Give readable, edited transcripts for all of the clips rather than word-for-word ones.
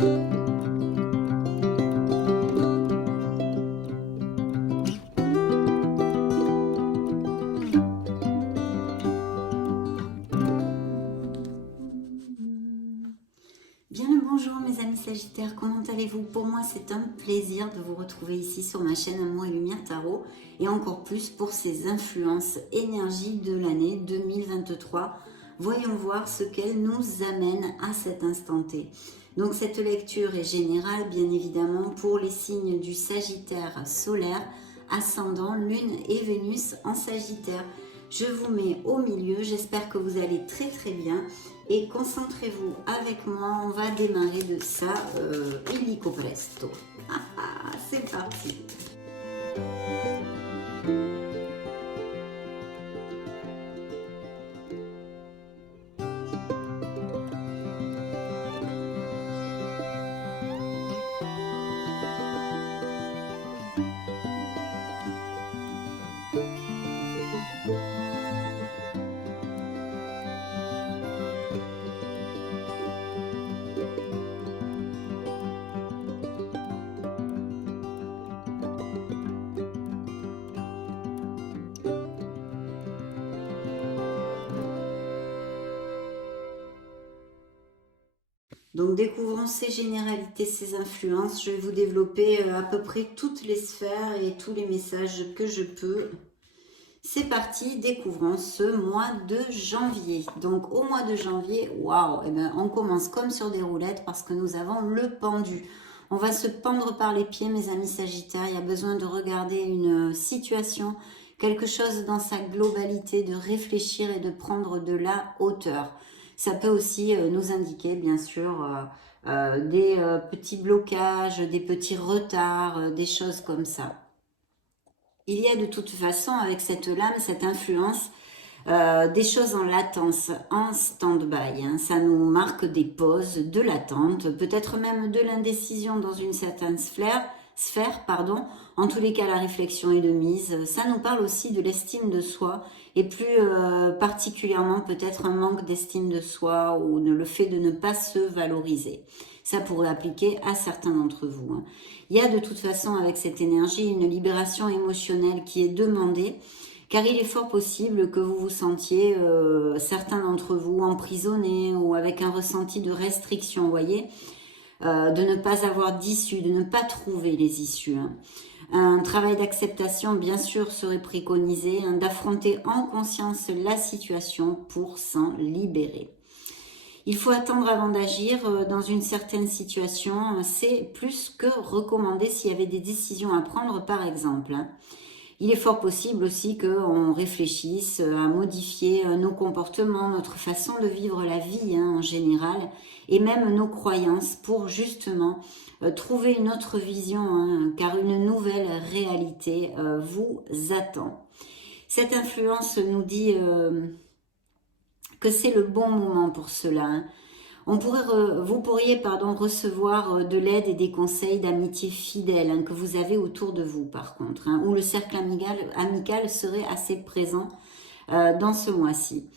Bien le bonjour mes amis Sagittaires, comment allez-vous? Pour moi c'est un plaisir de vous retrouver ici sur ma chaîne Amour et Lumière Tarot et encore plus pour ces influences énergie de l'année 2023. Voyons voir ce qu'elle nous amène à cet instant T. Donc cette lecture est générale bien évidemment pour les signes du Sagittaire solaire, ascendant, Lune et Vénus en Sagittaire. Je vous mets au milieu, j'espère que vous allez très très bien et concentrez-vous avec moi, on va démarrer de ça illico presto. C'est parti. Donc découvrons ces généralités, ces influences. Je vais vous développer à peu près toutes les sphères et tous les messages que je peux. C'est parti, découvrons ce mois de janvier. Donc au mois de janvier, waouh, eh ben, on commence comme sur des roulettes parce que nous avons le pendu. On va se pendre par les pieds, mes amis Sagittaires. Il y a besoin de regarder une situation, quelque chose dans sa globalité, de réfléchir et de prendre de la hauteur. Ça peut aussi nous indiquer, bien sûr, des petits blocages, des petits retards, des choses comme ça. Il y a de toute façon, avec cette lame, cette influence, des choses en latence, en stand-by. Hein. Ça nous marque des pauses, de l'attente, peut-être même de l'indécision dans une certaine sphère. En tous les cas, la réflexion est de mise. Ça nous parle aussi de l'estime de soi et plus particulièrement peut-être un manque d'estime de soi ou le fait de ne pas se valoriser. Ça pourrait appliquer à certains d'entre vous. Hein. Il y a de toute façon avec cette énergie une libération émotionnelle qui est demandée car il est fort possible que vous vous sentiez, certains d'entre vous, emprisonnés ou avec un ressenti de restriction, vous voyez, de ne pas avoir d'issue, de ne pas trouver les issues. Hein. Un travail d'acceptation, bien sûr, serait préconisé, hein, d'affronter en conscience la situation pour s'en libérer. Il faut attendre avant d'agir dans une certaine situation, c'est plus que recommandé s'il y avait des décisions à prendre, par exemple. Hein. Il est fort possible aussi qu'on réfléchisse à modifier nos comportements, notre façon de vivre la vie hein, en général, et même nos croyances pour justement trouver une autre vision, hein, car une nouvelle réalité vous attend. Cette influence nous dit que c'est le bon moment pour cela. Hein. Vous pourriez recevoir de l'aide et des conseils d'amitié fidèle hein, que vous avez autour de vous par contre, hein, où le cercle amical serait assez présent dans ce mois-ci.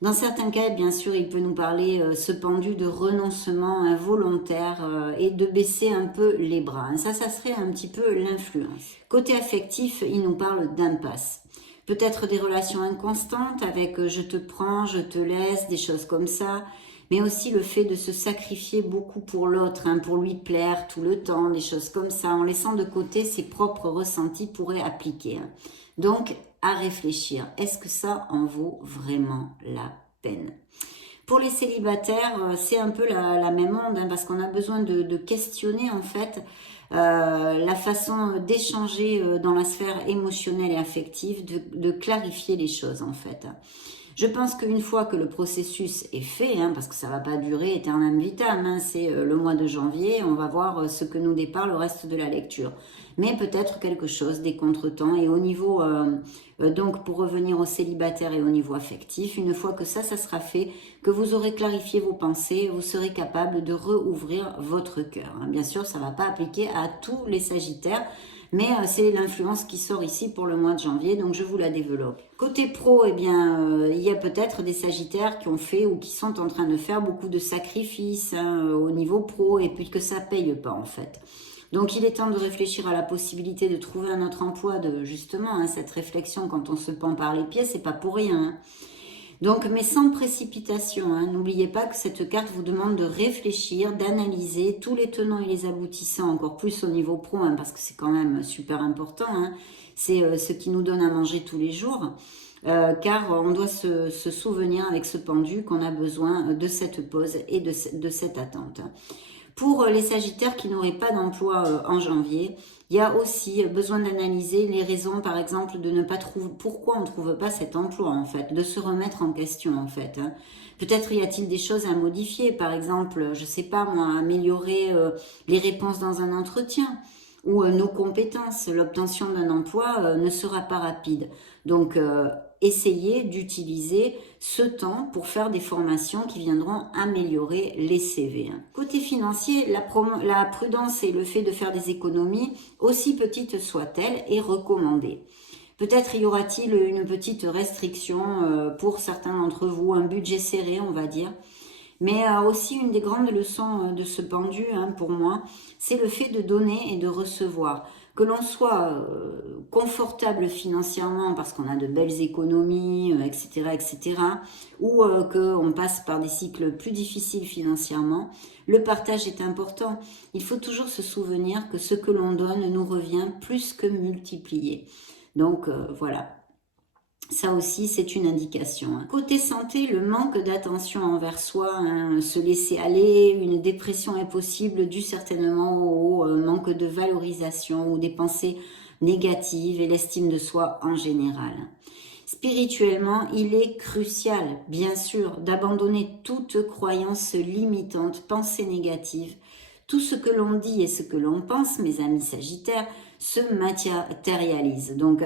Dans certains cas, bien sûr, il peut nous parler ce pendu de renoncement involontaire et de baisser un peu les bras. Ça serait un petit peu l'influence. Côté affectif, il nous parle d'impasse. Peut-être des relations inconstantes avec je te prends, je te laisse, des choses comme ça. Mais aussi le fait de se sacrifier beaucoup pour l'autre, hein, pour lui plaire tout le temps, des choses comme ça, en laissant de côté ses propres ressentis pourraient appliquer. Hein. Donc, à réfléchir, est-ce que ça en vaut vraiment la peine? Pour les célibataires, c'est un peu la même onde, hein, parce qu'on a besoin de questionner en fait la façon d'échanger dans la sphère émotionnelle et affective, de clarifier les choses en fait. Je pense qu'une fois que le processus est fait, hein, parce que ça ne va pas durer éternam vitam, hein, c'est le mois de janvier, on va voir ce que nous départ le reste de la lecture. Mais peut-être quelque chose, des contretemps, et au niveau, donc pour revenir aux célibataires et au niveau affectif, une fois que ça sera fait, que vous aurez clarifié vos pensées, vous serez capable de rouvrir votre cœur. Hein. Bien sûr, ça ne va pas appliquer à tous les Sagittaires, Mais c'est l'influence qui sort ici pour le mois de janvier, donc je vous la développe. Côté pro, eh bien, il y a peut-être des sagittaires qui ont fait ou qui sont en train de faire beaucoup de sacrifices au niveau pro, et puis que ça paye pas en fait. Donc il est temps de réfléchir à la possibilité de trouver un autre emploi, de justement, cette réflexion quand on se pend par les pieds, c'est pas pour rien. Donc, mais sans précipitation, n'oubliez pas que cette carte vous demande de réfléchir, d'analyser tous les tenants et les aboutissants, encore plus au niveau pro, parce que c'est quand même super important, c'est ce qui nous donne à manger tous les jours, car on doit se souvenir avec ce pendu qu'on a besoin de cette pause et de cette attente. Pour les sagittaires qui n'auraient pas d'emploi en janvier, il y a aussi besoin d'analyser les raisons, par exemple, de ne pas trouver, pourquoi on ne trouve pas cet emploi, en fait, de se remettre en question, en fait. Peut-être y a-t-il des choses à modifier, par exemple, je sais pas moi, améliorer les réponses dans un entretien, ou nos compétences. L'obtention d'un emploi ne sera pas rapide. Donc, essayez d'utiliser ce temps pour faire des formations qui viendront améliorer les CV. Côté financier, la prudence et le fait de faire des économies, aussi petites soient-elles, est recommandée. Peut-être y aura-t-il une petite restriction pour certains d'entre vous, un budget serré, on va dire. Mais aussi une des grandes leçons de ce pendu, pour moi, c'est le fait de donner et de recevoir. Que l'on soit confortable financièrement parce qu'on a de belles économies, etc., etc., ou qu'on passe par des cycles plus difficiles financièrement, le partage est important. Il faut toujours se souvenir que ce que l'on donne nous revient plus que multiplié. Donc voilà. Ça aussi, c'est une indication. Côté santé, le manque d'attention envers soi, se laisser aller, une dépression est possible due certainement au manque de valorisation ou des pensées négatives et l'estime de soi en général. Spirituellement, il est crucial, bien sûr, d'abandonner toute croyance limitante, pensée négative. Tout ce que l'on dit et ce que l'on pense, mes amis sagittaires, se matérialise. Donc,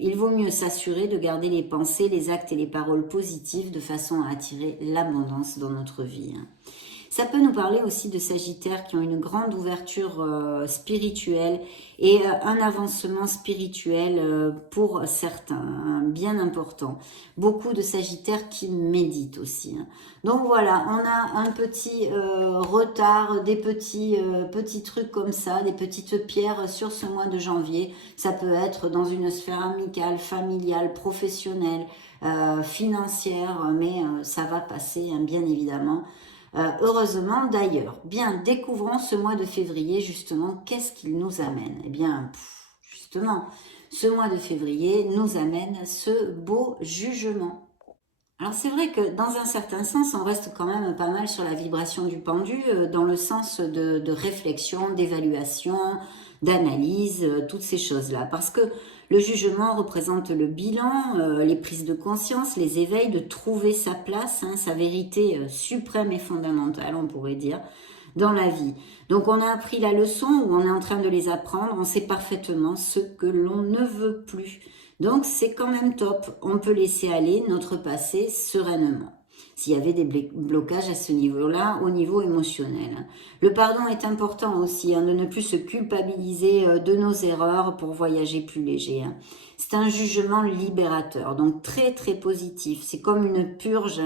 il vaut mieux s'assurer de garder les pensées, les actes et les paroles positives de façon à attirer l'abondance dans notre vie. Ça peut nous parler aussi de sagittaires qui ont une grande ouverture spirituelle et un avancement spirituel pour certains, bien important. Beaucoup de sagittaires qui méditent aussi. Donc voilà, on a un petit retard, des petits trucs comme ça, des petites pierres sur ce mois de janvier. Ça peut être dans une sphère amicale, familiale, professionnelle, financière, mais ça va passer, bien évidemment. Heureusement d'ailleurs. Bien, découvrons ce mois de février, justement, qu'est-ce qu'il nous amène? Eh bien, justement, ce mois de février nous amène ce beau jugement. Alors c'est vrai que dans un certain sens, on reste quand même pas mal sur la vibration du pendu, dans le sens de réflexion, d'évaluation, d'analyse, toutes ces choses-là. Parce que le jugement représente le bilan, les prises de conscience, les éveils, de trouver sa place, sa vérité suprême et fondamentale, on pourrait dire, dans la vie. Donc on a appris la leçon ou on est en train de les apprendre, on sait parfaitement ce que l'on ne veut plus. Donc c'est quand même top, on peut laisser aller notre passé sereinement. S'il y avait des blocages à ce niveau-là, au niveau émotionnel. Le pardon est important aussi, de ne plus se culpabiliser de nos erreurs pour voyager plus léger. C'est un jugement libérateur, donc très très positif. C'est comme une purge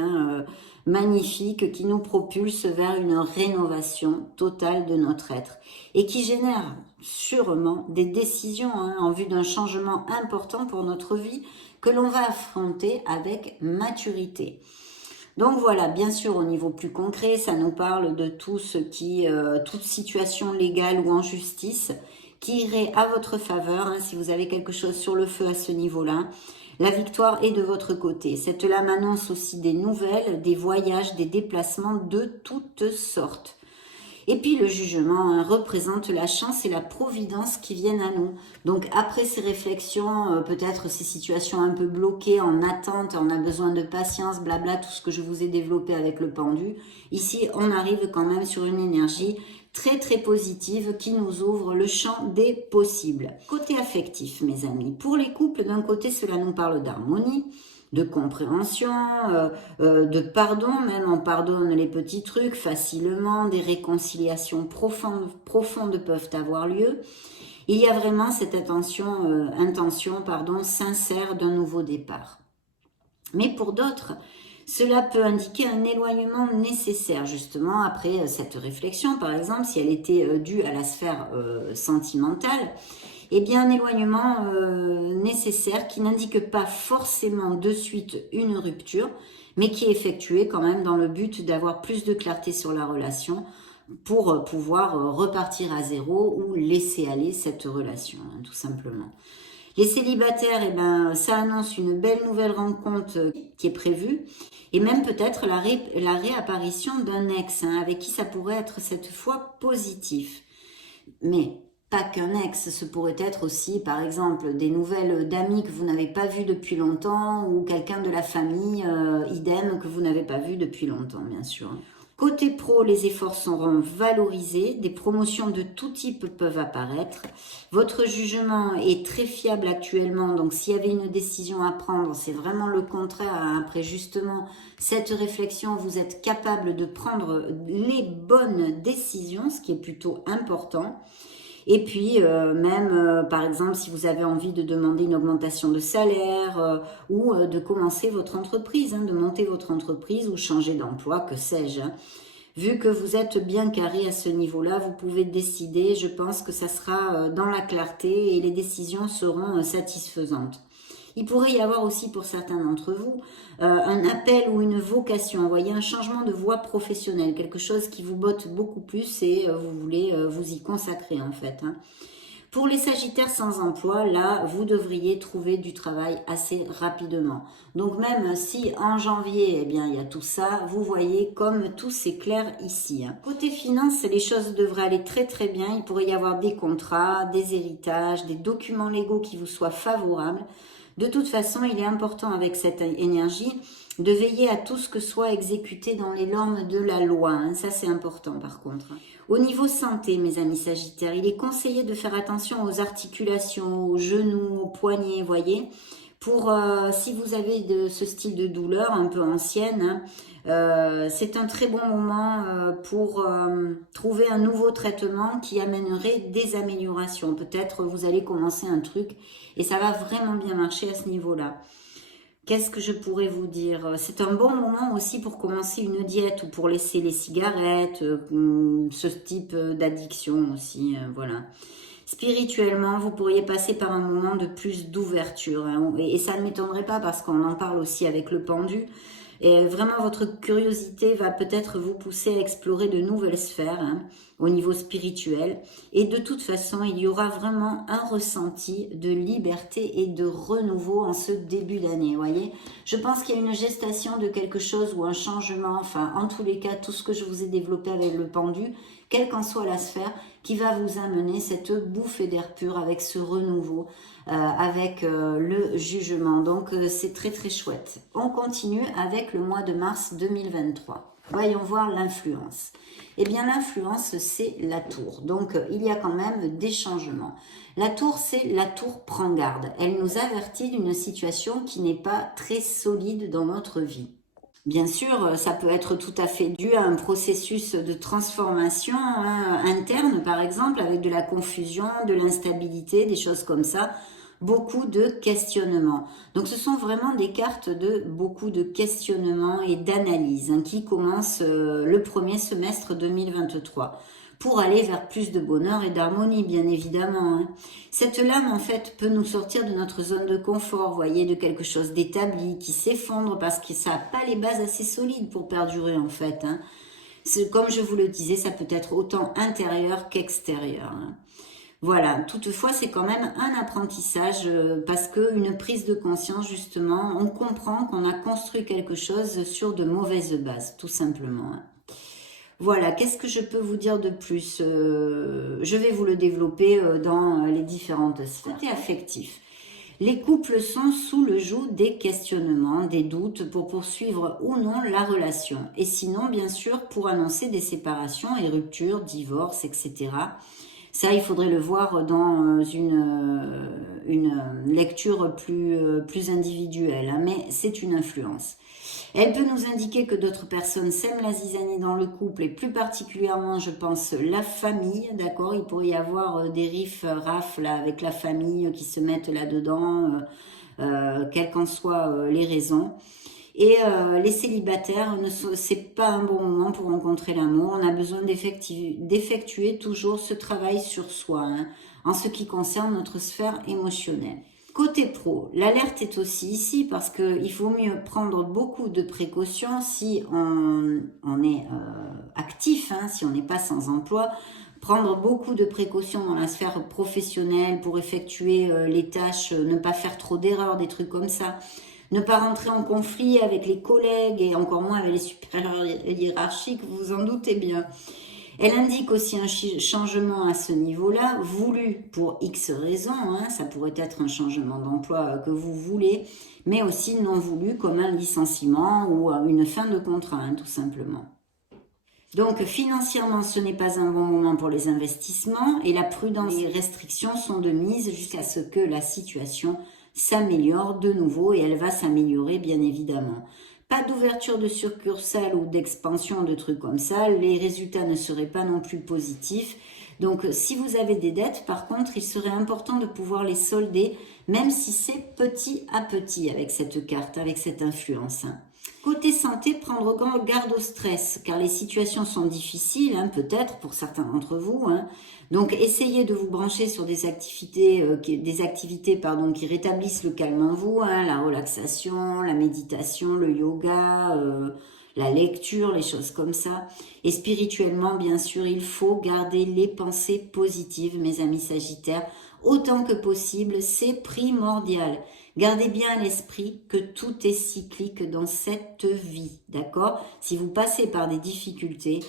magnifique qui nous propulse vers une rénovation totale de notre être et qui génère sûrement des décisions en vue d'un changement important pour notre vie que l'on va affronter avec maturité. Donc voilà, bien sûr, au niveau plus concret, ça nous parle de tout ce qui, toute situation légale ou en justice qui irait à votre faveur, si vous avez quelque chose sur le feu à ce niveau-là. La victoire est de votre côté. Cette lame annonce aussi des nouvelles, des voyages, des déplacements de toutes sortes. Et puis le jugement représente la chance et la providence qui viennent à nous. Donc après ces réflexions, peut-être ces situations un peu bloquées, en attente, on a besoin de patience, blabla, tout ce que je vous ai développé avec le pendu. Ici, on arrive quand même sur une énergie très très positive qui nous ouvre le champ des possibles. Côté affectif, mes amis, pour les couples, d'un côté, cela nous parle d'harmonie, de compréhension, de pardon, même on pardonne les petits trucs facilement, des réconciliations profondes peuvent avoir lieu. Il y a vraiment cette intention sincère d'un nouveau départ. Mais pour d'autres, cela peut indiquer un éloignement nécessaire, justement, après cette réflexion, par exemple, si elle était due à la sphère sentimentale, eh bien un éloignement nécessaire qui n'indique pas forcément de suite une rupture, mais qui est effectué quand même dans le but d'avoir plus de clarté sur la relation pour pouvoir repartir à zéro ou laisser aller cette relation, hein, tout simplement. Les célibataires, eh ben, ça annonce une belle nouvelle rencontre qui est prévue et même peut-être la réapparition d'un ex hein, avec qui ça pourrait être cette fois positif. Mais pas qu'un ex, ce pourrait être aussi par exemple des nouvelles d'amis que vous n'avez pas vues depuis longtemps ou quelqu'un de la famille, idem, que vous n'avez pas vu depuis longtemps bien sûr. Côté pro, les efforts seront valorisés, des promotions de tout type peuvent apparaître. Votre jugement est très fiable actuellement, donc s'il y avait une décision à prendre, c'est vraiment le contraire. Après justement cette réflexion, vous êtes capable de prendre les bonnes décisions, ce qui est plutôt important. Et puis, par exemple, si vous avez envie de demander une augmentation de salaire ou de commencer votre entreprise, hein, de monter votre entreprise ou changer d'emploi, que sais-je. Hein. Vu que vous êtes bien carré à ce niveau-là, vous pouvez décider, je pense que ça sera dans la clarté et les décisions seront satisfaisantes. Il pourrait y avoir aussi pour certains d'entre vous un appel ou une vocation, vous voyez, un changement de voie professionnelle, quelque chose qui vous botte beaucoup plus et vous voulez vous y consacrer en fait. Hein. Pour les Sagittaires sans emploi, là, vous devriez trouver du travail assez rapidement. Donc même si en janvier, eh bien, il y a tout ça, vous voyez comme tout s'éclaire ici. Hein. Côté finance, les choses devraient aller très très bien. Il pourrait y avoir des contrats, des héritages, des documents légaux qui vous soient favorables. De toute façon, il est important avec cette énergie de veiller à tout ce que soit exécuté dans les normes de la loi. Hein. Ça, c'est important par contre. Au niveau santé, mes amis Sagittaires, il est conseillé de faire attention aux articulations, aux genoux, aux poignets, voyez. Pour si vous avez de ce style de douleur un peu ancienne, c'est un très bon moment pour trouver un nouveau traitement qui amènerait des améliorations. Peut-être vous allez commencer un truc et ça va vraiment bien marcher à ce niveau-là. Qu'est-ce que je pourrais vous dire? C'est un bon moment aussi pour commencer une diète ou pour laisser les cigarettes, ce type d'addiction aussi, voilà. Spirituellement, vous pourriez passer par un moment de plus d'ouverture. Hein, et ça ne m'étonnerait pas parce qu'on en parle aussi avec le pendu. Et vraiment, votre curiosité va peut-être vous pousser à explorer de nouvelles sphères hein, au niveau spirituel. Et de toute façon, il y aura vraiment un ressenti de liberté et de renouveau en ce début d'année. Voyez, je pense qu'il y a une gestation de quelque chose ou un changement. Enfin, en tous les cas, tout ce que je vous ai développé avec le pendu, quelle qu'en soit la sphère, qui va vous amener cette bouffée d'air pur avec ce renouveau, avec le jugement. Donc, c'est très très chouette. On continue avec le mois de mars 2023. Voyons voir l'influence. Eh bien, l'influence, c'est la tour. Donc, il y a quand même des changements. La tour, c'est la tour prend garde. Elle nous avertit d'une situation qui n'est pas très solide dans notre vie. Bien sûr, ça peut être tout à fait dû à un processus de transformation hein, interne, par exemple, avec de la confusion, de l'instabilité, des choses comme ça. Beaucoup de questionnements. Donc, ce sont vraiment des cartes de beaucoup de questionnements et d'analyse hein, qui commencent le premier semestre 2023 pour aller vers plus de bonheur et d'harmonie, bien évidemment. Hein. Cette lame, en fait, peut nous sortir de notre zone de confort, voyez, de quelque chose d'établi, qui s'effondre parce que ça n'a pas les bases assez solides pour perdurer, en fait. Hein. Comme je vous le disais, ça peut être autant intérieur qu'extérieur. Hein. Voilà, toutefois, c'est quand même un apprentissage parce qu'une prise de conscience, justement, on comprend qu'on a construit quelque chose sur de mauvaises bases, tout simplement. Hein. Voilà, qu'est-ce que je peux vous dire de plus je vais vous le développer dans les différentes sphères. Côté affectif, les couples sont sous le joug des questionnements, des doutes pour poursuivre ou non la relation. Et sinon, bien sûr, pour annoncer des séparations et ruptures, divorces, etc. Ça, il faudrait le voir dans une lecture plus individuelle, hein, mais c'est une influence. Elle peut nous indiquer que d'autres personnes sèment la zizanie dans le couple et plus particulièrement, je pense, la famille, d'accord? Il pourrait y avoir des rafles avec la famille qui se mettent là-dedans, quelles qu'en soient les raisons. Et les célibataires, c'est pas un bon moment pour rencontrer l'amour. On a besoin d'effectuer toujours ce travail sur soi, hein, en ce qui concerne notre sphère émotionnelle. Côté pro, l'alerte est aussi ici parce qu'il faut mieux prendre beaucoup de précautions si on est actif, hein, si on n'est pas sans emploi, prendre beaucoup de précautions dans la sphère professionnelle pour effectuer les tâches, ne pas faire trop d'erreurs, des trucs comme ça. Ne pas rentrer en conflit avec les collègues et encore moins avec les supérieurs hiérarchiques, vous vous en doutez bien. Elle indique aussi un changement à ce niveau-là, voulu pour X raisons, hein, ça pourrait être un changement d'emploi que vous voulez, mais aussi non voulu comme un licenciement ou une fin de contrat, hein, tout simplement. Donc financièrement, ce n'est pas un bon moment pour les investissements et la prudence et les restrictions sont de mise jusqu'à ce que la situation s'améliore de nouveau et elle va s'améliorer bien évidemment. Pas d'ouverture de succursale ou d'expansion de trucs comme ça, les résultats ne seraient pas non plus positifs. Donc si vous avez des dettes, par contre, il serait important de pouvoir les solder, même si c'est petit à petit avec cette carte, avec cette influence. Côté santé, prendre garde au stress, car les situations sont difficiles, hein, peut-être pour certains d'entre vous. Hein. Donc, essayez de vous brancher sur des activités, qui rétablissent le calme en vous, hein, la relaxation, la méditation, le yoga, la lecture, les choses comme ça. Et spirituellement, bien sûr, il faut garder les pensées positives, mes amis Sagittaires, autant que possible, c'est primordial. Gardez bien à l'esprit que tout est cyclique dans cette vie, d'accord? Si vous passez par des difficultés,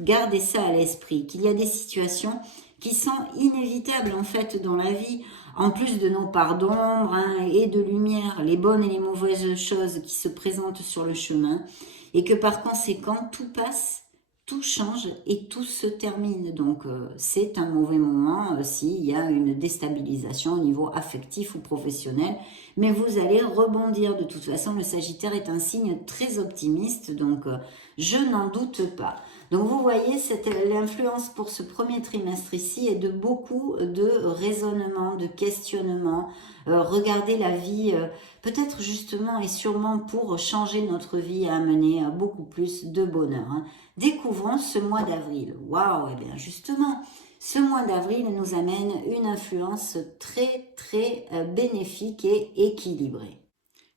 gardez ça à l'esprit, qu'il y a des situations qui sont inévitables en fait dans la vie, en plus de nos parts d'ombre, hein, et de lumière, les bonnes et les mauvaises choses qui se présentent sur le chemin, et que par conséquent, tout passe, tout change et tout se termine. Donc, c'est un mauvais moment s'il y a une déstabilisation au niveau affectif ou professionnel. Mais vous allez rebondir. De toute façon, le Sagittaire est un signe très optimiste. Donc, je n'en doute pas. Donc, vous voyez, l'influence pour ce premier trimestre ici est de beaucoup de raisonnement, de questionnement. Regardez la vie, peut-être justement et sûrement pour changer notre vie et amener beaucoup plus de bonheur. Hein. Découvrons ce mois d'avril. Waouh, eh bien justement, ce mois d'avril nous amène une influence très très bénéfique et équilibrée.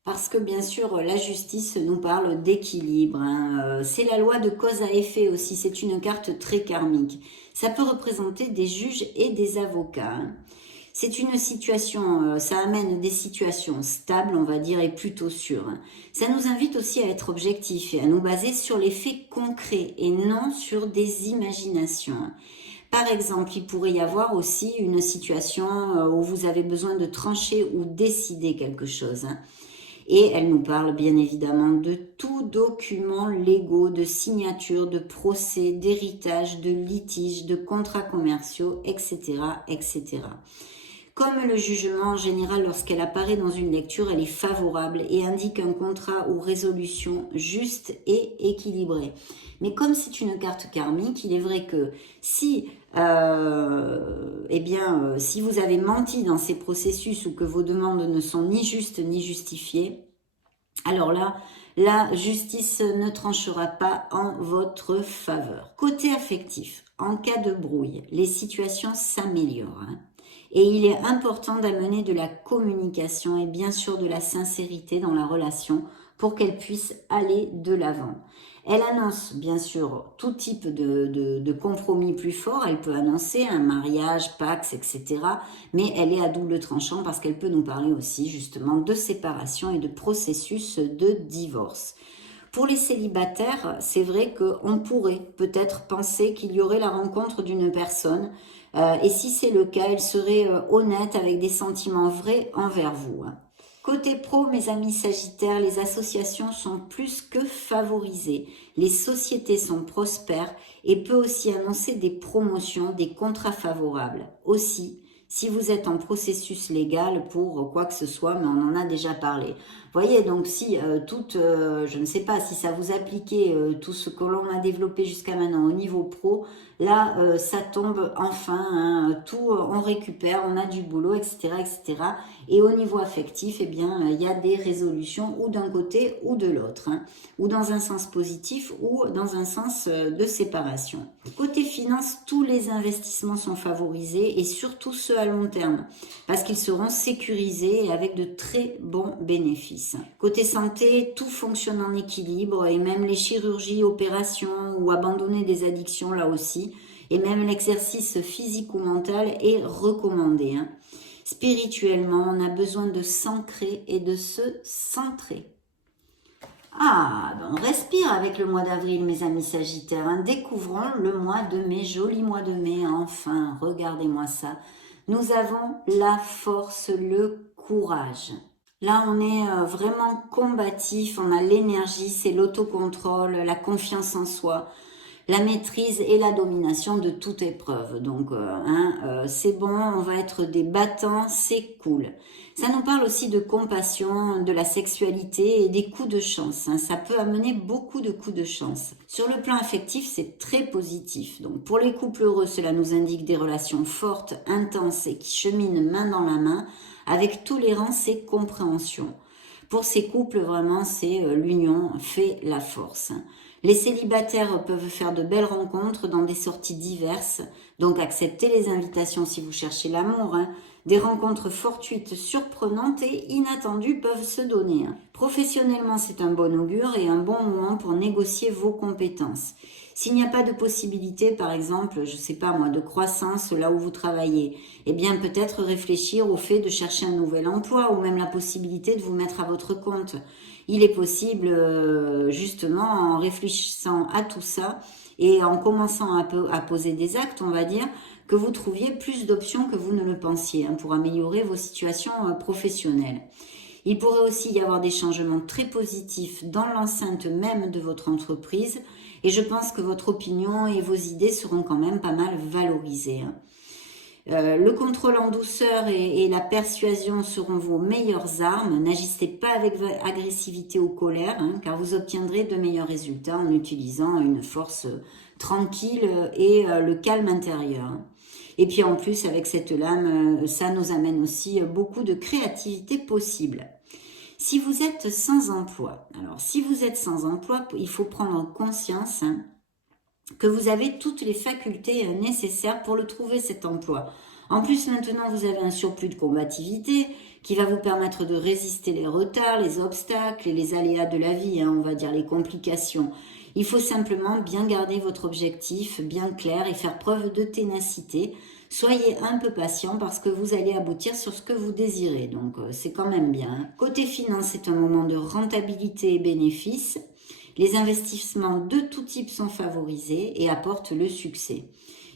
Parce que bien sûr, la justice nous parle d'équilibre. Hein. C'est la loi de cause à effet aussi, c'est une carte très karmique. Ça peut représenter des juges et des avocats. Hein. C'est une situation, ça amène des situations stables, on va dire, et plutôt sûres. Ça nous invite aussi à être objectifs et à nous baser sur les faits concrets et non sur des imaginations. Par exemple, il pourrait y avoir aussi une situation où vous avez besoin de trancher ou décider quelque chose. Et elle nous parle bien évidemment de tout document légaux, de signature, de procès, d'héritage, de litiges, de contrats commerciaux, etc., etc. Comme le jugement en général, lorsqu'elle apparaît dans une lecture, elle est favorable et indique un contrat ou résolution juste et équilibrée. Mais comme c'est une carte karmique, il est vrai que si, si vous avez menti dans ces processus ou que vos demandes ne sont ni justes ni justifiées, alors là, la justice ne tranchera pas en votre faveur. Côté affectif, en cas de brouille, les situations s'améliorent. Hein. Et il est important d'amener de la communication et bien sûr de la sincérité dans la relation pour qu'elle puisse aller de l'avant. Elle annonce bien sûr tout type de compromis plus fort. Elle peut annoncer un mariage, Pax, etc. Mais elle est à double tranchant parce qu'elle peut nous parler aussi justement de séparation et de processus de divorce. Pour les célibataires, c'est vrai qu'on pourrait peut-être penser qu'il y aurait la rencontre d'une personne et si c'est le cas, elle serait honnête avec des sentiments vrais envers vous. Hein. Côté pro, mes amis Sagittaires, les associations sont plus que favorisées. Les sociétés sont prospères et peut aussi annoncer des promotions, des contrats favorables. Aussi, si vous êtes en processus légal pour quoi que ce soit, mais on en a déjà parlé. Voyez, donc si je ne sais pas si ça vous appliquait tout ce que l'on a développé jusqu'à maintenant au niveau pro, là ça tombe enfin, hein, tout on récupère, on a du boulot, etc., etc. Et au niveau affectif, eh bien, il y a des résolutions ou d'un côté ou de l'autre, hein, ou dans un sens positif ou dans un sens de séparation. Côté finance, tous les investissements sont favorisés et surtout ceux à long terme, parce qu'ils seront sécurisés et avec de très bons bénéfices. Côté santé, tout fonctionne en équilibre et même les chirurgies, opérations ou abandonner des addictions là aussi, et même l'exercice physique ou mental est recommandé, hein. Spirituellement, on a besoin de s'ancrer et de se centrer. Ah, ben on respire avec le mois d'avril, mes amis Sagittaires, hein. Découvrons le mois de mai, joli mois de mai, enfin, regardez-moi ça. Nous avons la force, le courage. Là, on est vraiment combatif, on a l'énergie, c'est l'autocontrôle, la confiance en soi, la maîtrise et la domination de toute épreuve. Donc, c'est bon, on va être des battants, c'est cool. Ça nous parle aussi de compassion, de la sexualité et des coups de chance, hein. Ça peut amener beaucoup de coups de chance. Sur le plan affectif, c'est très positif. Donc, pour les couples heureux, cela nous indique des relations fortes, intenses et qui cheminent main dans la main avec tolérance et compréhension. Pour ces couples, vraiment, c'est l'union fait la force. Les célibataires peuvent faire de belles rencontres dans des sorties diverses, donc acceptez les invitations si vous cherchez l'amour, hein. Des rencontres fortuites, surprenantes et inattendues peuvent se donner, hein. Professionnellement, c'est un bon augure et un bon moment pour négocier vos compétences. S'il n'y a pas de possibilité, par exemple, je ne sais pas moi, de croissance là où vous travaillez, eh bien peut-être réfléchir au fait de chercher un nouvel emploi ou même la possibilité de vous mettre à votre compte. Il est possible, justement, en réfléchissant à tout ça et en commençant à poser des actes, on va dire, que vous trouviez plus d'options que vous ne le pensiez, hein, pour améliorer vos situations professionnelles. Il pourrait aussi y avoir des changements très positifs dans l'enceinte même de votre entreprise et je pense que votre opinion et vos idées seront quand même pas mal valorisées, hein. Le contrôle en douceur et la persuasion seront vos meilleures armes. N'agissez pas avec agressivité ou colère, hein, car vous obtiendrez de meilleurs résultats en utilisant une force tranquille et le calme intérieur. Et puis en plus, avec cette lame, ça nous amène aussi beaucoup de créativité possible. Si vous êtes sans emploi, alors si vous êtes sans emploi, il faut prendre conscience, hein, que vous avez toutes les facultés nécessaires pour le trouver cet emploi. En plus, maintenant, vous avez un surplus de combativité qui va vous permettre de résister les retards, les obstacles et les aléas de la vie, hein, on va dire les complications. Il faut simplement bien garder votre objectif bien clair et faire preuve de ténacité. Soyez un peu patient parce que vous allez aboutir sur ce que vous désirez. Donc, c'est quand même bien, hein. Côté finance, c'est un moment de rentabilité et bénéfice. Les investissements de tout type sont favorisés et apportent le succès.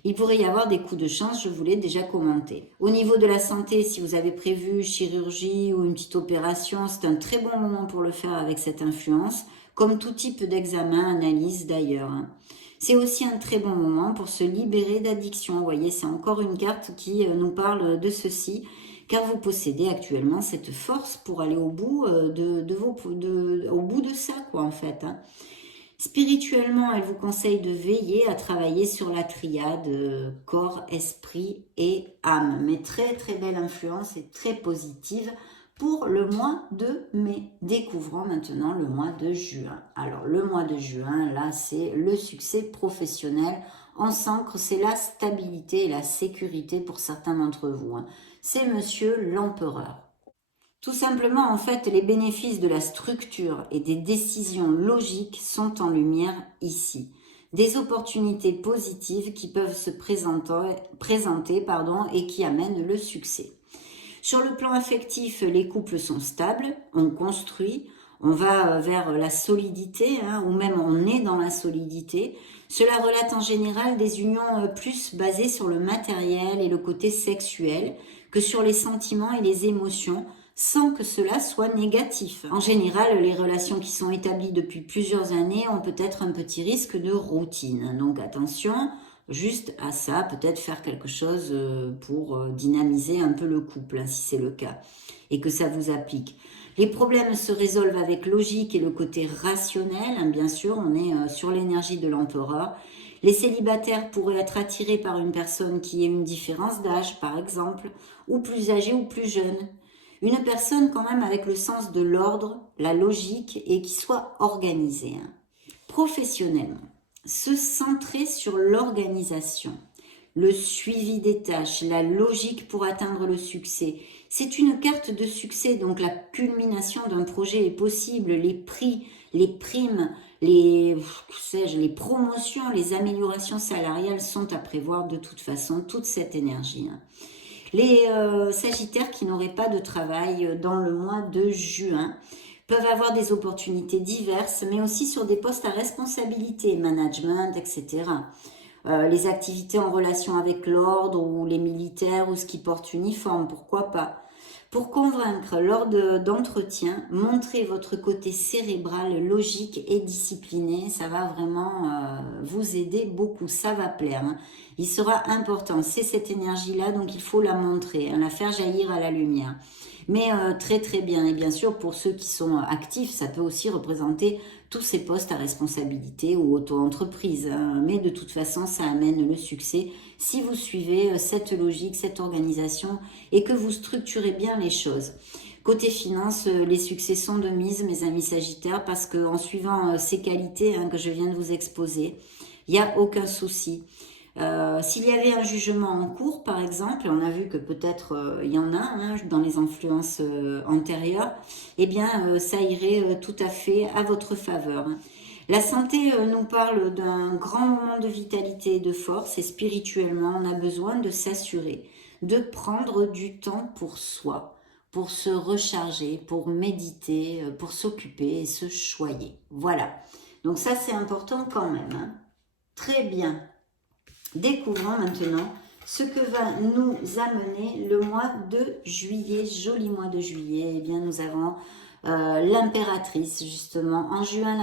Il pourrait y avoir des coups de chance, je vous l'ai déjà commenté. Au niveau de la santé, si vous avez prévu chirurgie ou une petite opération, c'est un très bon moment pour le faire avec cette influence, comme tout type d'examen, analyse d'ailleurs, hein. C'est aussi un très bon moment pour se libérer d'addiction. Vous voyez, c'est encore une carte qui nous parle de ceci, car vous possédez actuellement cette force pour aller au bout au bout de ça, quoi, en fait, hein. Spirituellement, elle vous conseille de veiller à travailler sur la triade corps, esprit et âme. Mais très très belle influence et très positive pour le mois de mai. Découvrons maintenant le mois de juin. Alors le mois de juin, là c'est le succès professionnel. On sent que c'est la stabilité et la sécurité pour certains d'entre vous, hein. C'est Monsieur l'Empereur. Tout simplement, en fait, les bénéfices de la structure et des décisions logiques sont en lumière ici. Des opportunités positives qui peuvent se présenter et qui amènent le succès. Sur le plan affectif, les couples sont stables, on construit, on va vers la solidité, hein, ou même on est dans la solidité. Cela relate en général des unions plus basées sur le matériel et le côté sexuel que sur les sentiments et les émotions, sans que cela soit négatif. En général, les relations qui sont établies depuis plusieurs années ont peut-être un petit risque de routine. Donc attention, juste à ça, peut-être faire quelque chose pour dynamiser un peu le couple, si c'est le cas, et que ça vous applique. Les problèmes se résolvent avec logique et le côté rationnel, bien sûr, on est sur l'énergie de l'empereur. Les célibataires pourraient être attirés par une personne qui ait une différence d'âge, par exemple, ou plus âgée ou plus jeune. Une personne quand même avec le sens de l'ordre, la logique et qui soit organisée. Professionnellement, se centrer sur l'organisation, le suivi des tâches, la logique pour atteindre le succès. C'est une carte de succès, donc la culmination d'un projet est possible, les prix, les primes, les promotions, les améliorations salariales sont à prévoir de toute façon, toute cette énergie. Les Sagittaires qui n'auraient pas de travail dans le mois de juin peuvent avoir des opportunités diverses, mais aussi sur des postes à responsabilité, management, etc. Les activités en relation avec l'ordre ou les militaires ou ce qui porte uniforme, pourquoi pas. Pour convaincre lors d'entretien, montrez votre côté cérébral, logique et discipliné. Ça va vraiment vous aider beaucoup, ça va plaire. Il sera important, c'est cette énergie-là, donc il faut la montrer, la faire jaillir à la lumière. Mais très très bien, et bien sûr pour ceux qui sont actifs, ça peut aussi représenter tous ces postes à responsabilité ou auto-entreprise. Mais de toute façon, ça amène le succès si vous suivez cette logique, cette organisation et que vous structurez bien les choses. Côté finance, les succès sont de mise, mes amis Sagittaires, parce qu'en suivant ces qualités que je viens de vous exposer, il n'y a aucun souci. S'il y avait un jugement en cours, par exemple, on a vu que peut-être il y en a dans les influences antérieures, eh bien ça irait tout à fait à votre faveur. La santé nous parle d'un grand moment de vitalité et de force, et spirituellement, on a besoin de s'assurer, de prendre du temps pour soi, pour se recharger, pour méditer, pour s'occuper et se choyer. Voilà, donc ça c'est important quand même. Très bien. Découvrons maintenant ce que va nous amener le mois de juillet, joli mois de juillet. Eh bien, nous avons l'impératrice, justement, en juin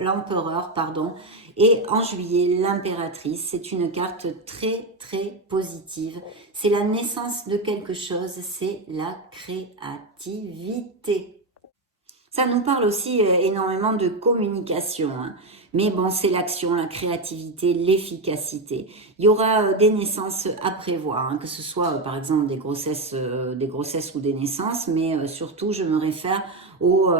l'empereur, pardon, et en juillet l'impératrice. C'est une carte très, très positive. C'est la naissance de quelque chose, c'est la créativité. Ça nous parle aussi énormément de communication, mais bon, c'est l'action, la créativité, l'efficacité. Il y aura des naissances à prévoir, que ce soit par exemple des grossesses ou des naissances, mais surtout je me réfère aux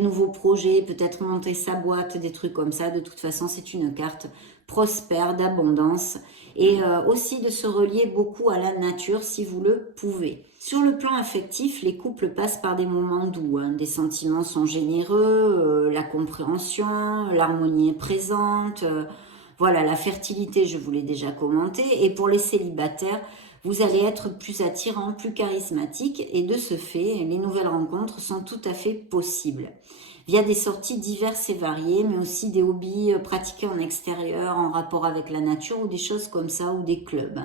nouveaux projets, peut-être monter sa boîte, des trucs comme ça. De toute façon, c'est une carte prospère, d'abondance, et aussi de se relier beaucoup à la nature si vous le pouvez. Sur le plan affectif, les couples passent par des moments doux, des sentiments sont généreux, la compréhension, l'harmonie est présente, voilà, la fertilité, je vous l'ai déjà commenté, et pour les célibataires, vous allez être plus attirant, plus charismatique, et de ce fait, les nouvelles rencontres sont tout à fait possibles. Via des sorties diverses et variées, mais aussi des hobbies pratiqués en extérieur, en rapport avec la nature, ou des choses comme ça, ou des clubs.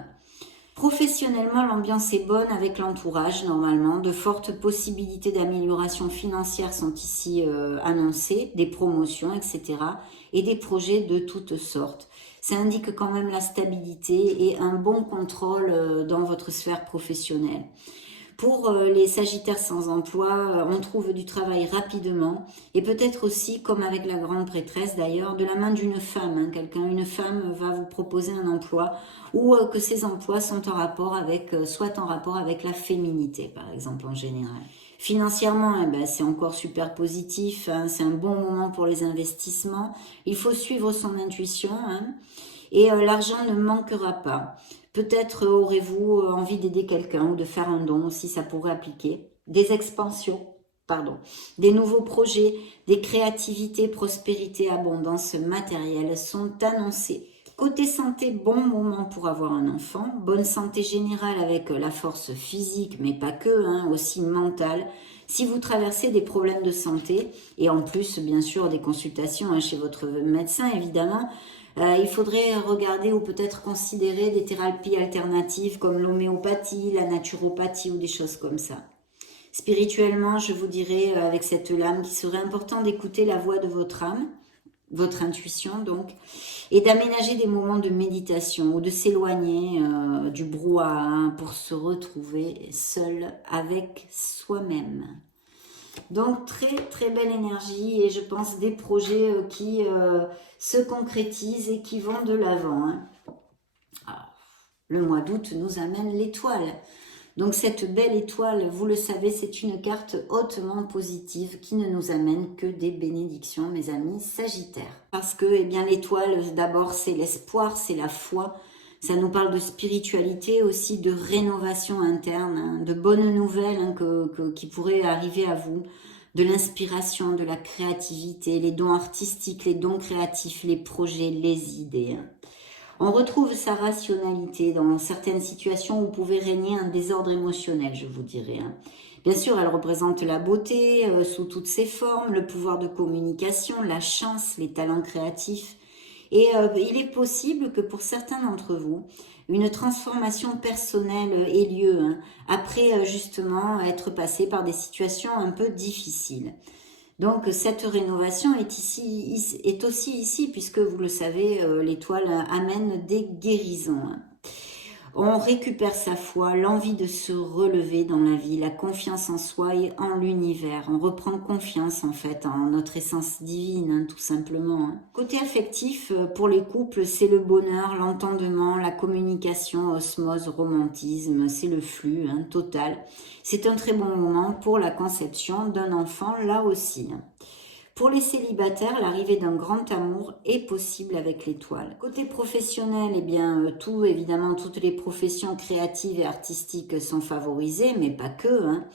Professionnellement, l'ambiance est bonne avec l'entourage, normalement. De fortes possibilités d'amélioration financière sont ici annoncées, des promotions, etc. et des projets de toutes sortes. Ça indique quand même la stabilité et un bon contrôle dans votre sphère professionnelle. Pour les Sagittaires sans emploi, on trouve du travail rapidement et peut-être aussi, comme avec la grande prêtresse d'ailleurs, de la main d'une femme. Une femme va vous proposer un emploi ou que ces emplois sont en rapport avec, soit en rapport avec la féminité, par exemple, en général. Financièrement, c'est encore super positif, c'est un bon moment pour les investissements. Il faut suivre son intuition et l'argent ne manquera pas. Peut-être aurez-vous envie d'aider quelqu'un ou de faire un don aussi, ça pourrait appliquer. Des expansions, des nouveaux projets, des créativités, prospérité, abondance matérielle sont annoncés. Côté santé, bon moment pour avoir un enfant. Bonne santé générale avec la force physique, mais pas que, aussi mentale. Si vous traversez des problèmes de santé, et en plus, bien sûr, des consultations chez votre médecin, évidemment, Il faudrait regarder ou peut-être considérer des thérapies alternatives comme l'homéopathie, la naturopathie ou des choses comme ça. Spirituellement, je vous dirais avec cette lame qu'il serait important d'écouter la voix de votre âme, votre intuition donc, et d'aménager des moments de méditation ou de s'éloigner du brouhaha pour se retrouver seul avec soi-même. Donc très très belle énergie et je pense des projets qui se concrétisent et qui vont de l'avant. Hein. Le mois d'août nous amène l'étoile. Donc cette belle étoile, vous le savez, c'est une carte hautement positive qui ne nous amène que des bénédictions, mes amis Sagittaires. Parce que eh bien, l'étoile, d'abord, c'est l'espoir, c'est la foi. Ça nous parle de spiritualité, aussi de rénovation interne, hein, de bonnes nouvelles hein, qui pourraient arriver à vous, de l'inspiration, de la créativité, les dons artistiques, les dons créatifs, les projets, les idées. Hein. On retrouve sa rationalité dans certaines situations où pouvait régner un désordre émotionnel, je vous dirais. Hein. Bien sûr, elle représente la beauté sous toutes ses formes, le pouvoir de communication, la chance, les talents créatifs. Et il est possible que pour certains d'entre vous, une transformation personnelle ait lieu hein, après justement être passé par des situations un peu difficiles. Donc cette rénovation est aussi ici, puisque vous le savez, l'étoile amène des guérisons. On récupère sa foi, l'envie de se relever dans la vie, la confiance en soi et en l'univers. On reprend confiance en fait en notre essence divine, hein, tout simplement. Hein. Côté affectif, pour les couples, c'est le bonheur, l'entendement, la communication, osmose, romantisme, c'est le flux hein, total. C'est un très bon moment pour la conception d'un enfant, là aussi. Hein. Pour les célibataires, l'arrivée d'un grand amour est possible avec l'étoile. Côté professionnel, eh bien, évidemment, toutes les professions créatives et artistiques sont favorisées, mais pas que. Hein.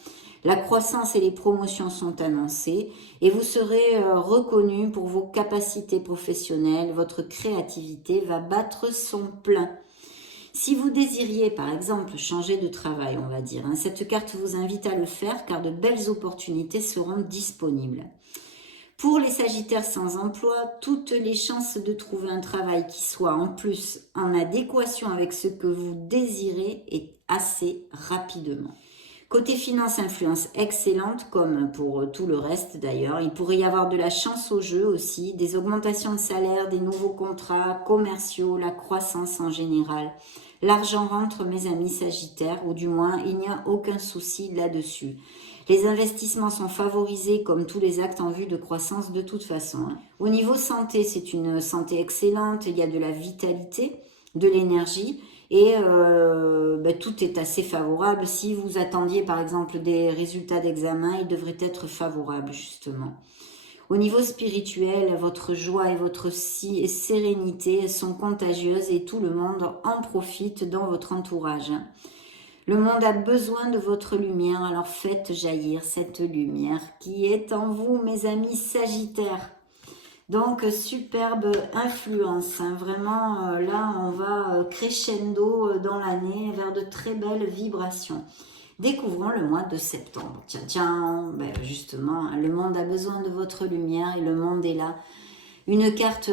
La croissance et les promotions sont annoncées et vous serez reconnu pour vos capacités professionnelles. Votre créativité va battre son plein. Si vous désiriez, par exemple, changer de travail, on va dire, hein, cette carte vous invite à le faire car de belles opportunités seront disponibles. Pour les Sagittaires sans emploi, toutes les chances de trouver un travail qui soit en plus en adéquation avec ce que vous désirez est assez rapidement. Côté finance, influence excellente, comme pour tout le reste d'ailleurs. Il pourrait y avoir de la chance au jeu aussi, des augmentations de salaire, des nouveaux contrats commerciaux, la croissance en général. L'argent rentre, mes amis Sagittaires, ou du moins, il n'y a aucun souci là-dessus. Les investissements sont favorisés comme tous les actes en vue de croissance de toute façon. Au niveau santé, c'est une santé excellente, il y a de la vitalité, de l'énergie et tout est assez favorable. Si vous attendiez par exemple des résultats d'examen, ils devraient être favorables justement. Au niveau spirituel, votre joie et votre sérénité sont contagieuses et tout le monde en profite dans votre entourage. Le monde a besoin de votre lumière, alors faites jaillir cette lumière qui est en vous, mes amis Sagittaires. Donc, superbe influence. Hein. Vraiment, là, on va crescendo dans l'année vers de très belles vibrations. Découvrons le mois de septembre. Tiens, tiens, ben justement, le monde a besoin de votre lumière et le monde est là. Une carte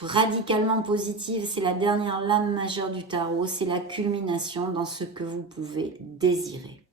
radicalement positive, c'est la dernière lame majeure du tarot, c'est la culmination dans ce que vous pouvez désirer.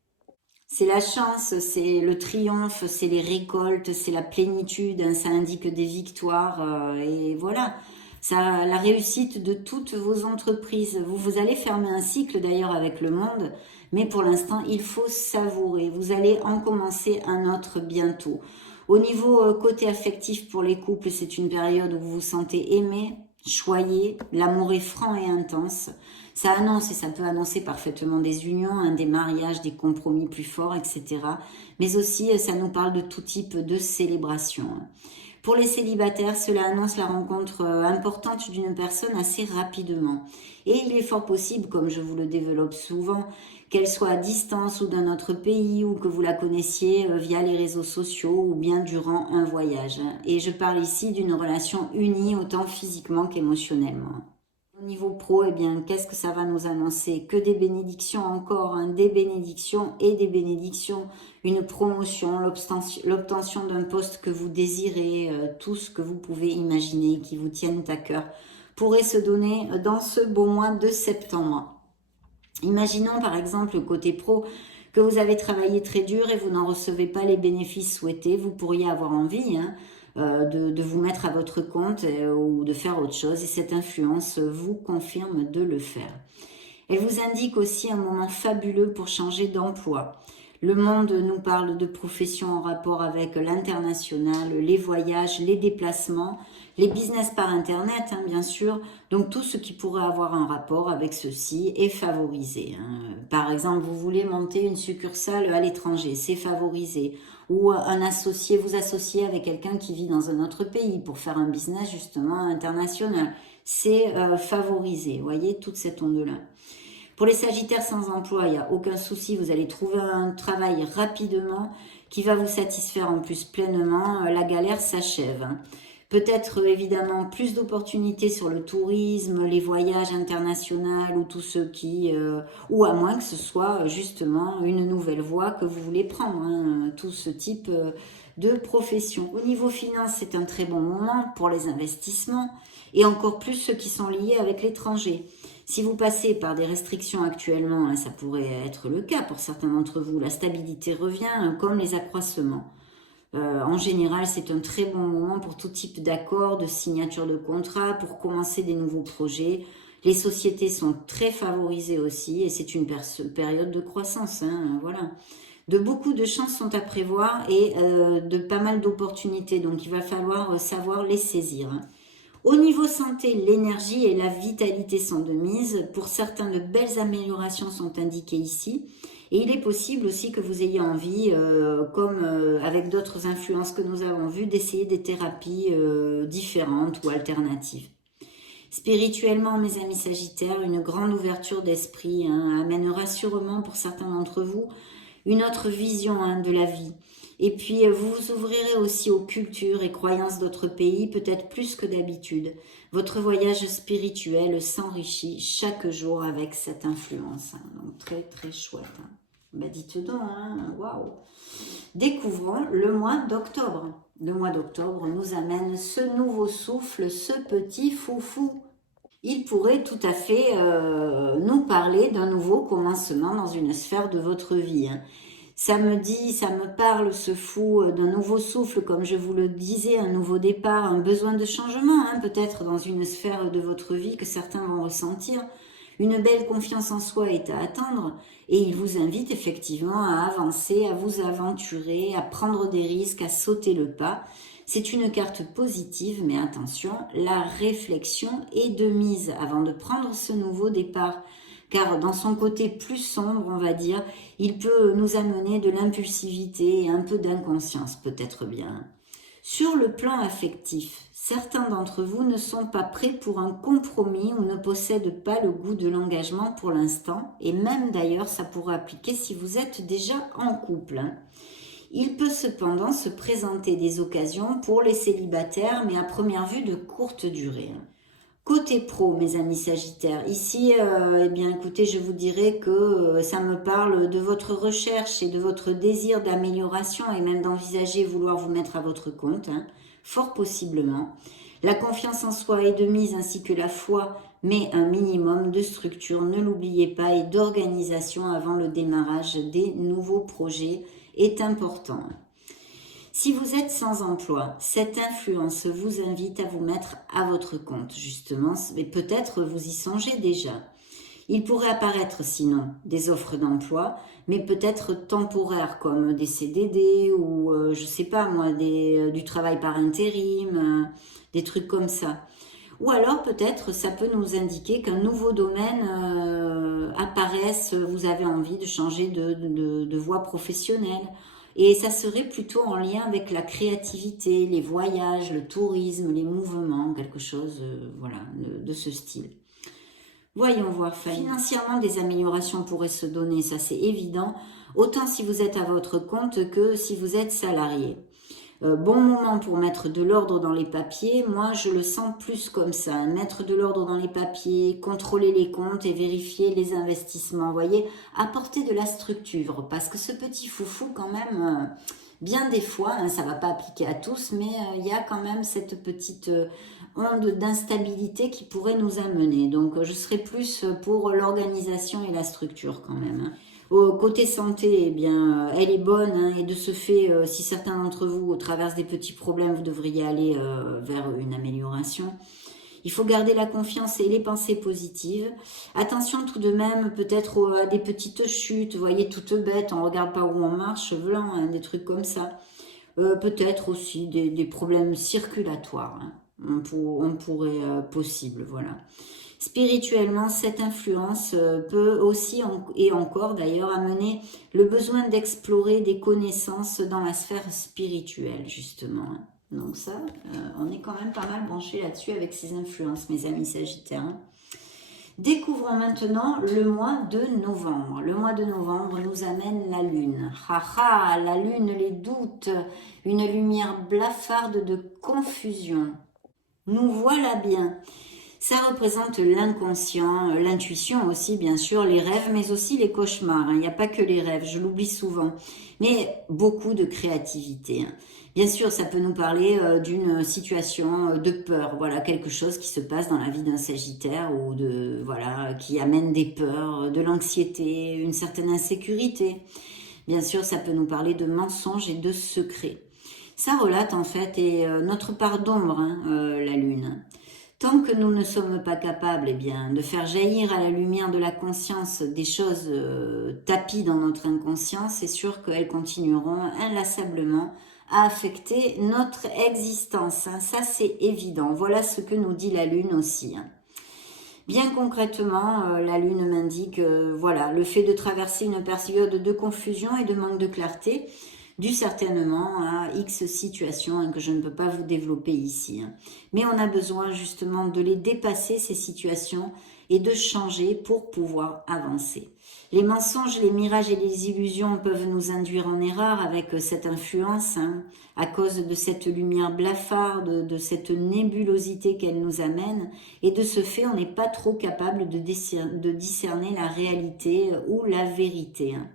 C'est la chance, c'est le triomphe, c'est les récoltes, c'est la plénitude, hein, ça indique des victoires et voilà, ça, la réussite de toutes vos entreprises. Vous allez fermer un cycle d'ailleurs avec le monde, mais pour l'instant, il faut savourer. Vous allez en commencer un autre bientôt. Au niveau côté affectif pour les couples, c'est une période où vous vous sentez aimé, choyé, l'amour est franc et intense. Ça annonce et ça peut annoncer parfaitement des unions, hein, des mariages, des compromis plus forts, etc. Mais aussi, ça nous parle de tout type de célébration. Pour les célibataires, cela annonce la rencontre importante d'une personne assez rapidement. Et il est fort possible, comme je vous le développe souvent, qu'elle soit à distance ou d'un autre pays ou que vous la connaissiez via les réseaux sociaux ou bien durant un voyage. Et je parle ici d'une relation unie autant physiquement qu'émotionnellement. Au niveau pro, eh bien, qu'est-ce que ça va nous annoncer? Que des bénédictions encore, hein, des bénédictions et des bénédictions, une promotion, l'obtention d'un poste que vous désirez, tout ce que vous pouvez imaginer qui vous tienne à cœur pourrait se donner dans ce beau mois de septembre. Imaginons par exemple côté pro que vous avez travaillé très dur et vous n'en recevez pas les bénéfices souhaités. Vous pourriez avoir envie de vous mettre à votre compte ou de faire autre chose et cette influence vous confirme de le faire. Elle vous indique aussi un moment fabuleux pour changer d'emploi. Le monde nous parle de professions en rapport avec l'international, les voyages, les déplacements, les business par internet, bien sûr. Donc tout ce qui pourrait avoir un rapport avec ceci est favorisé. Par exemple, vous voulez monter une succursale à l'étranger, c'est favorisé. Ou un associé, vous associez avec quelqu'un qui vit dans un autre pays pour faire un business justement international. C'est favorisé, vous voyez, toute cette onde-là. Pour les Sagittaires sans emploi, il n'y a aucun souci, vous allez trouver un travail rapidement qui va vous satisfaire en plus pleinement. La galère s'achève. Peut-être évidemment plus d'opportunités sur le tourisme, les voyages internationaux ou tout ce qui... ou à moins que ce soit justement une nouvelle voie que vous voulez prendre, tout ce type de profession. Au niveau finance, c'est un très bon moment pour les investissements et encore plus ceux qui sont liés avec l'étranger. Si vous passez par des restrictions actuellement, ça pourrait être le cas pour certains d'entre vous, la stabilité revient comme les accroissements. En général, c'est un très bon moment pour tout type d'accord, de signature de contrat, pour commencer des nouveaux projets. Les sociétés sont très favorisées aussi et c'est une période de croissance. Voilà. De beaucoup de chances sont à prévoir et de pas mal d'opportunités, donc il va falloir savoir les saisir. Au niveau santé, l'énergie et la vitalité sont de mise. Pour certains, de belles améliorations sont indiquées ici. Et il est possible aussi que vous ayez envie, comme avec d'autres influences que nous avons vues, d'essayer des thérapies différentes ou alternatives. Spirituellement, mes amis Sagittaires, une grande ouverture d'esprit amènera sûrement pour certains d'entre vous une autre vision de la vie. Et puis, vous vous ouvrirez aussi aux cultures et croyances d'autres pays, peut-être plus que d'habitude. Votre voyage spirituel s'enrichit chaque jour avec cette influence. Donc, très, très chouette. Dites donc, waouh. Découvrons le mois d'octobre. Le mois d'octobre nous amène ce nouveau souffle, ce petit foufou. Il pourrait tout à fait nous parler d'un nouveau commencement dans une sphère de votre vie. Ça me parle, ce fou, d'un nouveau souffle, comme je vous le disais, un nouveau départ, un besoin de changement, peut-être dans une sphère de votre vie que certains vont ressentir. Une belle confiance en soi est à attendre et il vous invite effectivement à avancer, à vous aventurer, à prendre des risques, à sauter le pas. C'est une carte positive, mais attention, la réflexion est de mise avant de prendre ce nouveau départ. Car dans son côté plus sombre, on va dire, il peut nous amener de l'impulsivité et un peu d'inconscience, peut-être bien. Sur le plan affectif, certains d'entre vous ne sont pas prêts pour un compromis ou ne possèdent pas le goût de l'engagement pour l'instant, et même d'ailleurs ça pourrait appliquer si vous êtes déjà en couple. Il peut cependant se présenter des occasions pour les célibataires, mais à première vue de courte durée. Côté pro, mes amis Sagittaires, ici, écoutez, je vous dirais que ça me parle de votre recherche et de votre désir d'amélioration et même d'envisager vouloir vous mettre à votre compte, fort possiblement. La confiance en soi est de mise ainsi que la foi, mais un minimum de structure, ne l'oubliez pas, et d'organisation avant le démarrage des nouveaux projets est important. Si vous êtes sans emploi, cette influence vous invite à vous mettre à votre compte, justement, mais peut-être vous y songez déjà. Il pourrait apparaître sinon des offres d'emploi, mais peut-être temporaires comme des CDD ou, je sais pas moi, du travail par intérim, des trucs comme ça. Ou alors peut-être ça peut nous indiquer qu'un nouveau domaine apparaisse, vous avez envie de changer de voie professionnelle. Et ça serait plutôt en lien avec la créativité, les voyages, le tourisme, les mouvements, quelque chose de ce style. Voyons voir, financièrement, des améliorations pourraient se donner, ça c'est évident, autant si vous êtes à votre compte que si vous êtes salarié. Bon moment pour mettre de l'ordre dans les papiers, moi je le sens plus comme ça, mettre de l'ordre dans les papiers, contrôler les comptes et vérifier les investissements, vous voyez, apporter de la structure, parce que ce petit foufou quand même, Bien des fois, hein, ça ne va pas appliquer à tous, mais il y a quand même cette petite onde d'instabilité qui pourrait nous amener. Donc je serais plus pour l'organisation et la structure quand même, hein. Au côté santé, eh bien, elle est bonne, hein, et de ce fait, si certains d'entre vous traversent des petits problèmes, vous devriez aller vers une amélioration. Il faut garder la confiance et les pensées positives. Attention tout de même peut-être à des petites chutes, vous voyez, toutes bêtes, on regarde pas où on marche, blanc, hein, des trucs comme ça. Peut-être aussi des problèmes circulatoires, hein. On pourrait, possible, voilà. Spirituellement, cette influence peut aussi, et encore d'ailleurs, amener le besoin d'explorer des connaissances dans la sphère spirituelle, justement, hein. Donc ça, on est quand même pas mal branché là-dessus avec ces influences, mes amis sagittaires, hein. Découvrons maintenant le mois de novembre. Le mois de novembre nous amène la lune. Haha, la lune, les doutes, une lumière blafarde de confusion. Nous voilà bien. Ça représente l'inconscient, l'intuition aussi, bien sûr, les rêves, mais aussi les cauchemars, hein. Il n'y a pas que les rêves, je l'oublie souvent, mais beaucoup de créativité, hein. Bien sûr, ça peut nous parler d'une situation de peur, voilà, quelque chose qui se passe dans la vie d'un Sagittaire ou voilà, qui amène des peurs, de l'anxiété, une certaine insécurité. Bien sûr, ça peut nous parler de mensonges et de secrets. Ça relate en fait notre part d'ombre, hein, la lune. Tant que nous ne sommes pas capables, eh bien, de faire jaillir à la lumière de la conscience des choses tapies dans notre inconscient, c'est sûr qu'elles continueront inlassablement à affecter notre existence, hein. Ça, c'est évident. Voilà ce que nous dit la Lune aussi, hein. Bien concrètement, la Lune m'indique, voilà, le fait de traverser une période de confusion et de manque de clarté, dû certainement à X situations, hein, que je ne peux pas vous développer ici, hein. Mais on a besoin justement de les dépasser, ces situations, et de changer pour pouvoir avancer. Les mensonges, les mirages et les illusions peuvent nous induire en erreur avec cette influence, hein, à cause de cette lumière blafarde, de cette nébulosité qu'elle nous amène. Et de ce fait, on n'est pas trop capable de discerner la réalité ou la vérité, hein.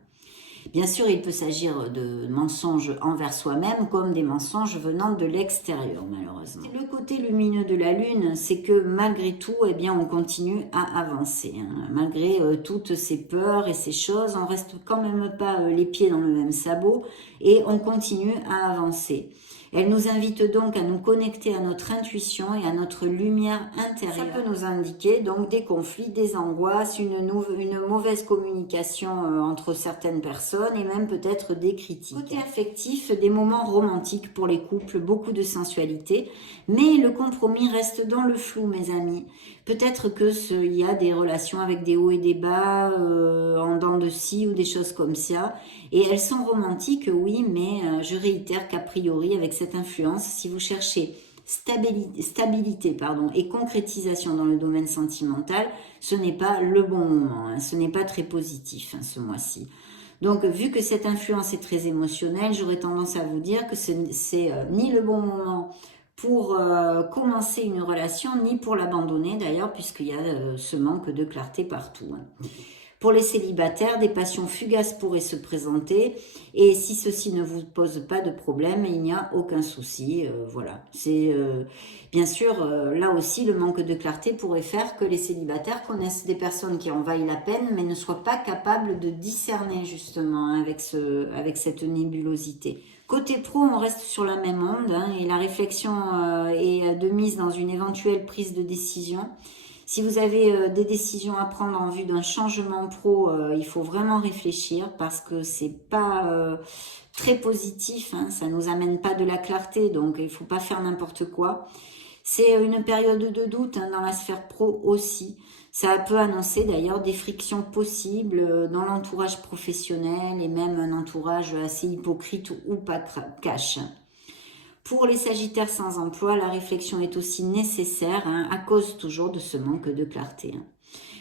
Bien sûr, il peut s'agir de mensonges envers soi-même comme des mensonges venant de l'extérieur, malheureusement. Le côté lumineux de la Lune, c'est que malgré tout, eh bien, on continue à avancer, hein. Malgré toutes ces peurs et ces choses, on reste quand même pas les pieds dans le même sabot et on continue à avancer. Elle nous invite donc à nous connecter à notre intuition et à notre lumière intérieure. Ça peut nous indiquer donc des conflits, des angoisses, une mauvaise communication entre certaines personnes et même peut-être des critiques. Côté affectif, des moments romantiques pour les couples, beaucoup de sensualité, mais le compromis reste dans le flou, mes amis. Peut-être qu'il y a des relations avec des hauts et des bas, en dents de scie ou des choses comme ça. Et elles sont romantiques, oui, mais je réitère qu'a priori, avec cette influence, si vous cherchez stabilité et concrétisation dans le domaine sentimental, ce n'est pas le bon moment, hein, ce n'est pas très positif, hein, ce mois-ci. Donc, vu que cette influence est très émotionnelle, j'aurais tendance à vous dire que c'est ni le bon moment pour commencer une relation, ni pour l'abandonner d'ailleurs, puisqu'il y a ce manque de clarté partout, hein. Pour les célibataires, des passions fugaces pourraient se présenter et si ceci ne vous pose pas de problème, il n'y a aucun souci. Voilà. C'est bien sûr, là aussi, le manque de clarté pourrait faire que les célibataires connaissent des personnes qui envahissent la peine mais ne soient pas capables de discerner justement, hein, avec cette nébulosité. Côté pro, on reste sur la même onde, hein, et la réflexion est de mise dans une éventuelle prise de décision. Si vous avez des décisions à prendre en vue d'un changement pro, il faut vraiment réfléchir parce que c'est pas très positif, hein, ça nous amène pas de la clarté, donc il faut pas faire n'importe quoi. C'est une période de doute, hein, dans la sphère pro aussi. Ça peut annoncer d'ailleurs des frictions possibles dans l'entourage professionnel et même un entourage assez hypocrite ou pas cash. Pour les Sagittaires sans emploi, la réflexion est aussi nécessaire, hein, à cause toujours de ce manque de clarté, hein.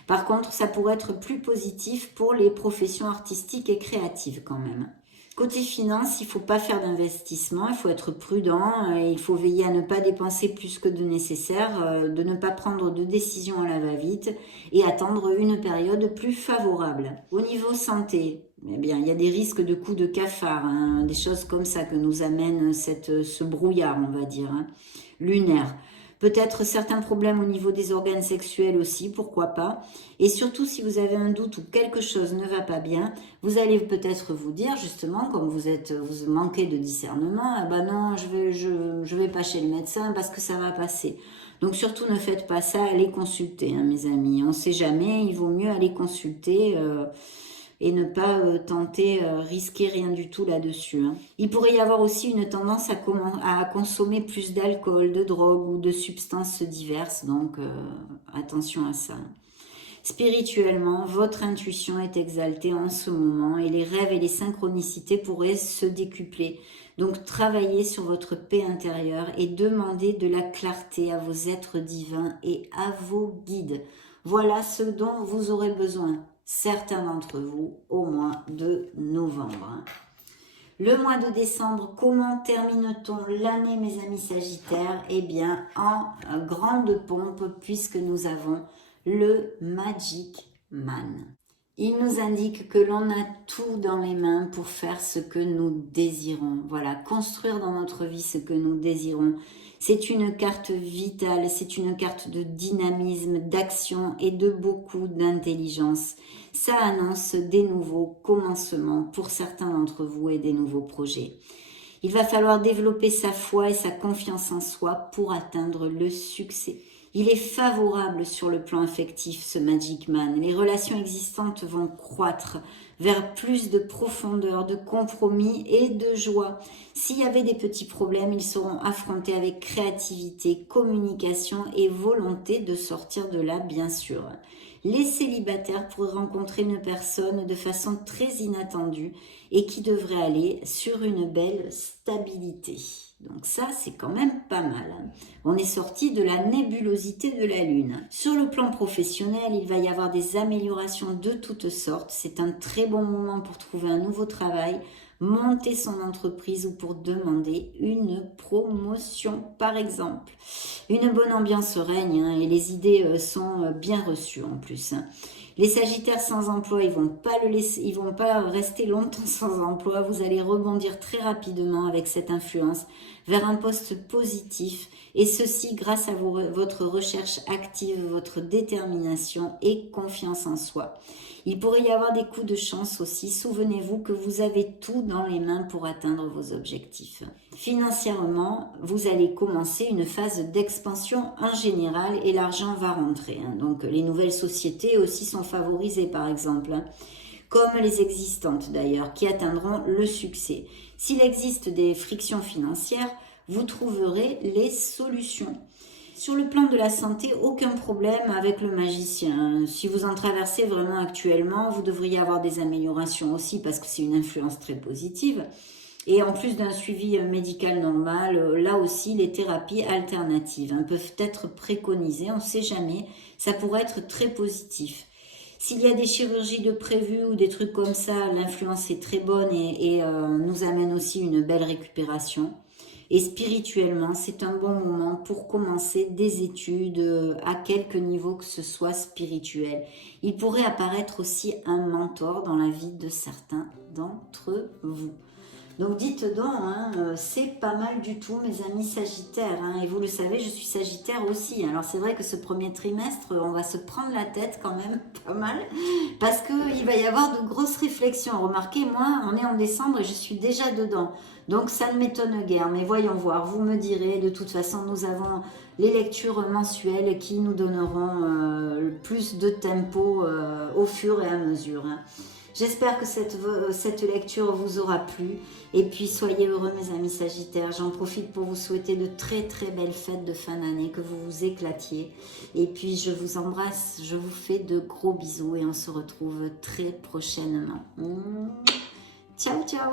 Par contre, ça pourrait être plus positif pour les professions artistiques et créatives quand même. Côté finance, il ne faut pas faire d'investissement, il faut être prudent, et il faut veiller à ne pas dépenser plus que de nécessaire, de ne pas prendre de décisions à la va-vite et attendre une période plus favorable. Au niveau santé, eh bien, il y a des risques de coups de cafard, hein, des choses comme ça que nous amène ce brouillard, on va dire, hein, lunaire. Peut-être certains problèmes au niveau des organes sexuels aussi, pourquoi pas. Et surtout, si vous avez un doute ou quelque chose ne va pas bien, vous allez peut-être vous dire, justement, comme vous manquez de discernement, ah ben non, je vais pas chez le médecin parce que ça va passer. Donc surtout, ne faites pas ça, allez consulter, hein, mes amis. On ne sait jamais, il vaut mieux aller consulter et ne pas tenter, risquer rien du tout là-dessus, hein. Il pourrait y avoir aussi une tendance à consommer plus d'alcool, de drogue ou de substances diverses, donc attention à ça. Spirituellement, votre intuition est exaltée en ce moment et les rêves et les synchronicités pourraient se décupler. Donc travaillez sur votre paix intérieure et demandez de la clarté à vos êtres divins et à vos guides. Voilà ce dont vous aurez besoin, certains d'entre vous, au mois de novembre. Le mois de décembre, comment termine-t-on l'année, mes amis Sagittaires? Eh bien, en grande pompe, puisque nous avons le Magic Man. Il nous indique que l'on a tout dans les mains pour faire ce que nous désirons. Voilà, construire dans notre vie ce que nous désirons. C'est une carte vitale, c'est une carte de dynamisme, d'action et de beaucoup d'intelligence. Ça annonce des nouveaux commencements pour certains d'entre vous et des nouveaux projets. Il va falloir développer sa foi et sa confiance en soi pour atteindre le succès. Il est favorable sur le plan affectif, ce Magic Man. Les relations existantes vont croître vers plus de profondeur, de compromis et de joie. S'il y avait des petits problèmes, ils seront affrontés avec créativité, communication et volonté de sortir de là, bien sûr. Les célibataires pourraient rencontrer une personne de façon très inattendue et qui devrait aller sur une belle stabilité. Donc ça, c'est quand même pas mal, hein. On est sorti de la nébulosité de la Lune. Sur le plan professionnel, il va y avoir des améliorations de toutes sortes. C'est un très bon moment pour trouver un nouveau travail, monter son entreprise ou pour demander une promotion, par exemple. Une bonne ambiance règne, hein, et les idées sont bien reçues en plus, hein. Les Sagittaires sans emploi, ils vont pas rester longtemps sans emploi. Vous allez rebondir très rapidement avec cette influence vers un poste positif, et ceci grâce à votre recherche active, votre détermination et confiance en soi. Il pourrait y avoir des coups de chance aussi. Souvenez-vous que vous avez tout dans les mains pour atteindre vos objectifs. Financièrement, vous allez commencer une phase d'expansion en général et l'argent va rentrer, hein. Donc les nouvelles sociétés aussi sont favorisées par exemple, hein, comme les existantes d'ailleurs, qui atteindront le succès. S'il existe des frictions financières, vous trouverez les solutions. Sur le plan de la santé, aucun problème avec le magicien. Si vous en traversez vraiment actuellement, vous devriez avoir des améliorations aussi parce que c'est une influence très positive. Et en plus d'un suivi médical normal, là aussi, les thérapies alternatives, hein, peuvent être préconisées, on ne sait jamais, ça pourrait être très positif. S'il y a des chirurgies de prévues ou des trucs comme ça, l'influence est très bonne et nous amène aussi une belle récupération. Et spirituellement, c'est un bon moment pour commencer des études à quelque niveau que ce soit spirituel. Il pourrait apparaître aussi un mentor dans la vie de certains d'entre vous. Donc dites donc, hein, c'est pas mal du tout, mes amis Sagittaires, hein, et vous le savez, je suis Sagittaire aussi. Alors c'est vrai que ce premier trimestre, on va se prendre la tête quand même pas mal, parce qu'il va y avoir de grosses réflexions. Remarquez, moi, on est en décembre et je suis déjà dedans, donc ça ne m'étonne guère, mais voyons voir, vous me direz. De toute façon, nous avons les lectures mensuelles qui nous donneront plus de tempo au fur et à mesure, hein. J'espère que cette lecture vous aura plu. Et puis, soyez heureux, mes amis Sagittaires. J'en profite pour vous souhaiter de très, très belles fêtes de fin d'année, que vous vous éclatiez. Et puis, je vous embrasse, je vous fais de gros bisous et on se retrouve très prochainement. Ciao, ciao!